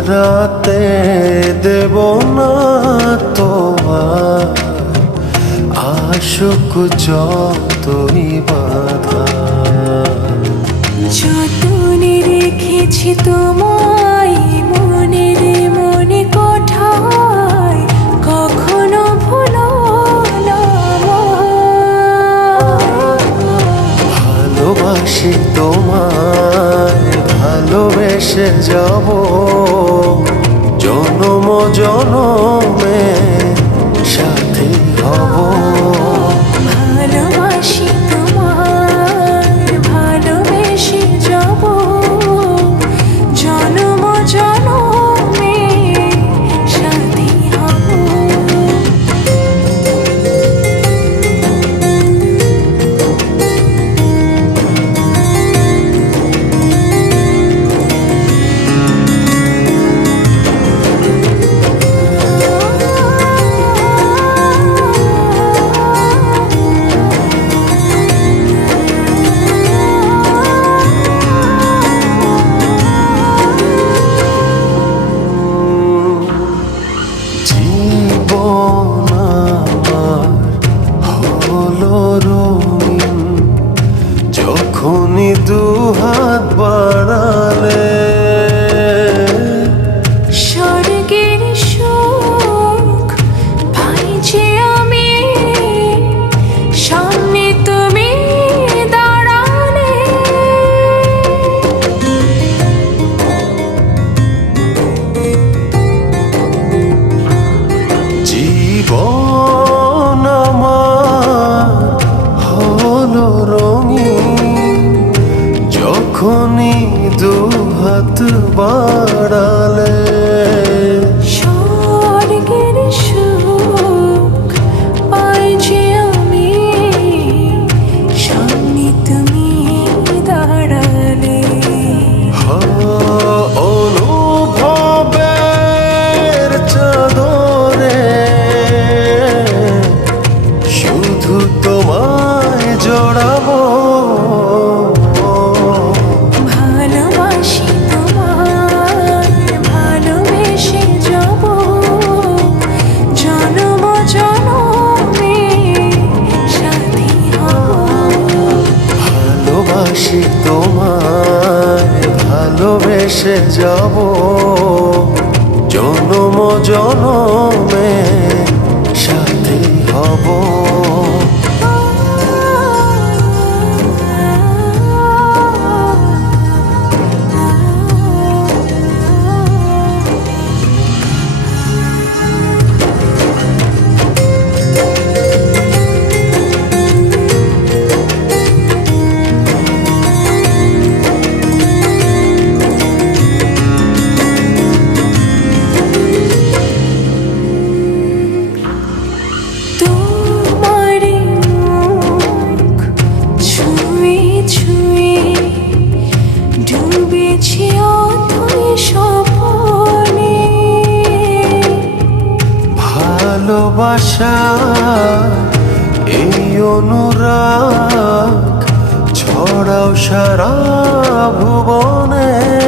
হারাতে দেব না তোমার আশুক যতই বাধা। যতনে রেখেছি তোমায় মনের মনে কোঠায় কখনো ভুলো ভালোবাসি তোমায়। ভালোবেসে যাব। জনম জনমে বাড়ালে। স্বর্গের সুখ পাই যে আমি সামনে তুমি দাঁড়ালে। অনুভবের চাদরে। শুধু তোমায় জড়াবো। ভালোবেসে যাব? জনম জনমে সাথে হব। ভালোবাসা অনুরাগ ছড়াও সারা ভুবনে।